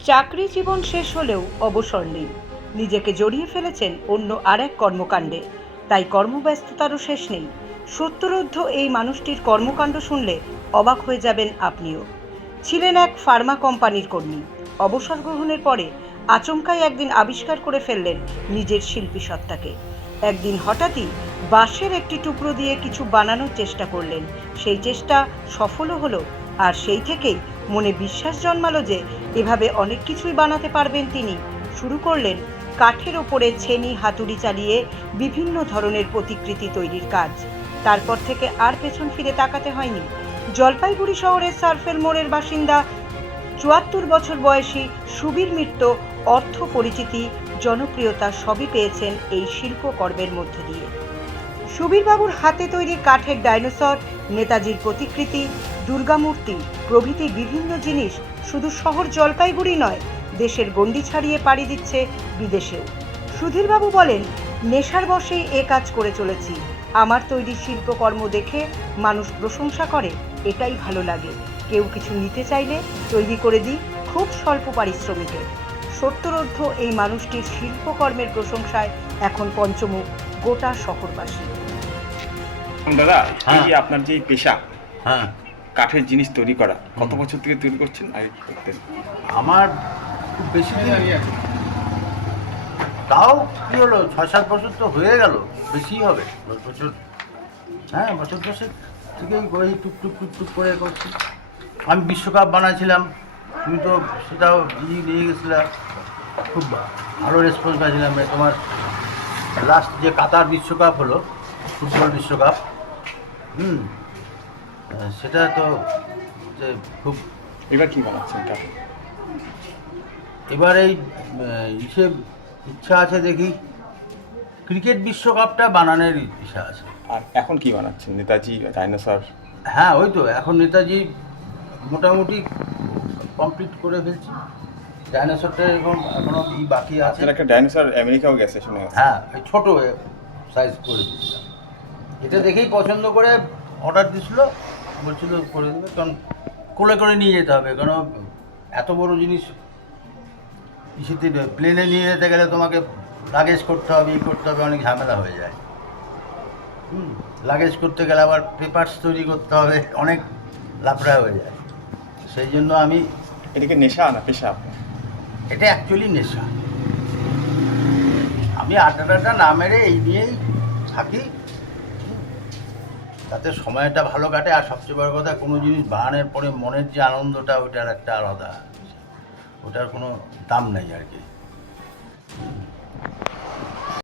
চাকরি জীবন শেষ হলেও অবসর নেই। নিজেকে জড়িয়ে ফেলেছেন অন্য আরেক কর্মকাণ্ডে। তাই কর্মব্যস্ততারও শেষ নেই। সত্তরোর্ধ এই মানুষটির কর্মকাণ্ড শুনলে অবাক হয়ে যাবেন আপনিও। ছিলেন এক ফার্মা কোম্পানির কর্মী। অবসর গ্রহণের পরে আচমকাই একদিন আবিষ্কার করে ফেললেন নিজের শিল্পী সত্তাকে। একদিন হঠাৎই বাঁশের একটি টুকরো দিয়ে কিছু বানানোর চেষ্টা করলেন। সেই চেষ্টা সফলও হলো, আর সেই থেকেই মনে বিশ্বাস জন্মালো যে এভাবে অনেক কিছুই বানাতে পারবেন তিনি। শুরু করলেন কাঠের ওপরে ছেনি হাতুড়ি চালিয়ে বিভিন্ন ধরনের প্রতিকৃতি তৈরির কাজ। তারপর থেকে আর পেছন ফিরে তাকাতে হয়নি। জলপাইগুড়ি শহরের সার্ফেল মোড়ের বাসিন্দা, চুয়াত্তর বছর বয়সী সুবীর মিত্র অর্থ পরিচিতি, জনপ্রিয়তা সবই পেয়েছেন এই শিল্পকর্মের মধ্যে দিয়ে। সুবীরবাবুর হাতে তৈরি কাঠের ডাইনোসর, নেতাজির প্রতিকৃতি দুর্গামূর্তি প্রভৃতি বিভিন্ন জিনিস শুধু শহর জলপাইগুড়ি নয় দেশের গণ্ডি ছাড়িয়ে পাড়ি দিচ্ছে বিদেশেও। সুধীরবাবু বলেন নেশার বশেই এ কাজ করে চলেছি। আমার তৈরি শিল্পকর্ম দেখে মানুষ প্রশংসা করে এটাই ভালো লাগে। কেউ কিছু নিতে চাইলে তৈরি করে দিই খুব স্বল্প পারিশ্রমিকে। সত্তরোর্ধ এই মানুষটির শিল্পকর্মের প্রশংসায় এখন পঞ্চমুখ গোটা শহরবাসী। দাদা এই হ্যাঁ। যে আপনার যে পেশা হ্যাঁ। কাঠের জিনিস তৈরি করা। কত বছর থেকে তৈরি করছেন? আগে কি করতেন। আমার খুব বেশি দিন তাও কি হলো? ছয় সাত বছর তো হয়ে গেল। বেশি হবে। বছর। হ্যাঁ বছর দশেক থেকেই ওই টুকটুক টুক টুক টুক করে করছি। আমি বিশ্বকাপ বানাচ্ছিলাম তুমি তো সেটাও নিয়ে গেছিলে। খুব ভালো রেসপন্স পাইছিলাম তোমার লাস্ট যে কাতার বিশ্বকাপ হলো ফুটবল বিশ্বকাপ। হুম। সেটা তো যে খুব এবার কি বানাচ্ছেন কাঠে এবার এই ইসে ইচ্ছা আছে দেখি। ক্রিকেট বিশ্বকাপটা বানানোর ইচ্ছা আছে। আর এখন কি বানাচ্ছেন? নেতাজি ডাইনোসর? হ্যাঁ ওই তো এখন নেতাজি মোটামুটি কমপ্লিট করে ফেলছি। ডাইনোসরটা এরকম এখনও ই বাকি আছে। একটা ডাইনোসর আমেরিকাও গেছে শুনে হ্যাঁ ছোটো সাইজ করে দিয়েছিলাম। এটা দেখেই পছন্দ করে অর্ডার দিছিল বলছিল করে দেবে কারণ কোলে করে নিয়ে যেতে হবে কারণ এত বড় জিনিস ইসেতে প্লেনে নিয়ে যেতে গেলে তোমাকে লাগেজ করতে হবে ই করতে হবে অনেক ঝামেলা হয়ে যায়। হুম লাগেজ করতে গেলে আবার পেপারস তৈরি করতে হবে অনেক লাফড়া হয়ে যায়। সেই জন্য আমি এটাকে নেশা না পেশা? এটা অ্যাকচুয়ালি নেশা। আমি আড্ডাটা না মেরে এই নিয়েই থাকি। তাতে সময়টা ভালো কাটে আর সবচেয়ে বড় কথা কোনো জিনিস বানানোর পরে মনের যে আনন্দটা ওইটার একটা আলাদা। ওটার কোনো দাম নেই আর কি।